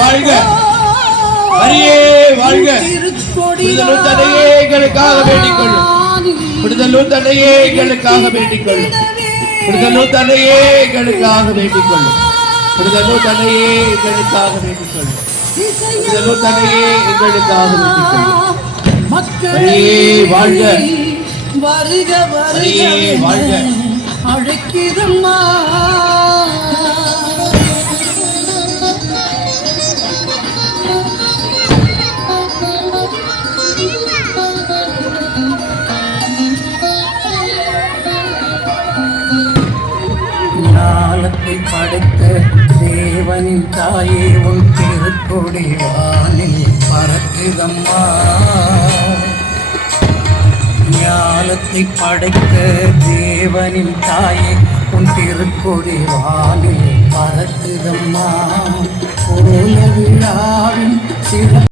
வாழ்க, மரியே வாழ்க. விடுதலும் தன்னையே எங்களுக்காக வேண்டிக் கொள்ளும். விடுதலும் தன்னையே எங்களுக்காக வேண்டிக் கொள்ளும். விடுதலும் தன்னையே எங்களுக்காக வேண்டிக் கொள்ளும். விடுதலும் தன்னையே எங்களுக்காக வேண்டிக் கொள்ளும். விடுதலும் தன்னையே எங்களுக்காக வேண்டிக் கொள்ளும். மரியே வாழ்க, வருக மரியே வாழ்க. அழைக்கிறம்மா ஞானத்தை படைத்த தேவனின் தாயே உன் திருக்கொடி வானில் பறக்குதம்மா. ஞானத்தை படைத்த தேவனின் தாயே உன் திருக்கொடி வானில் பறக்குதம்மா. கோல விழாவின் சிற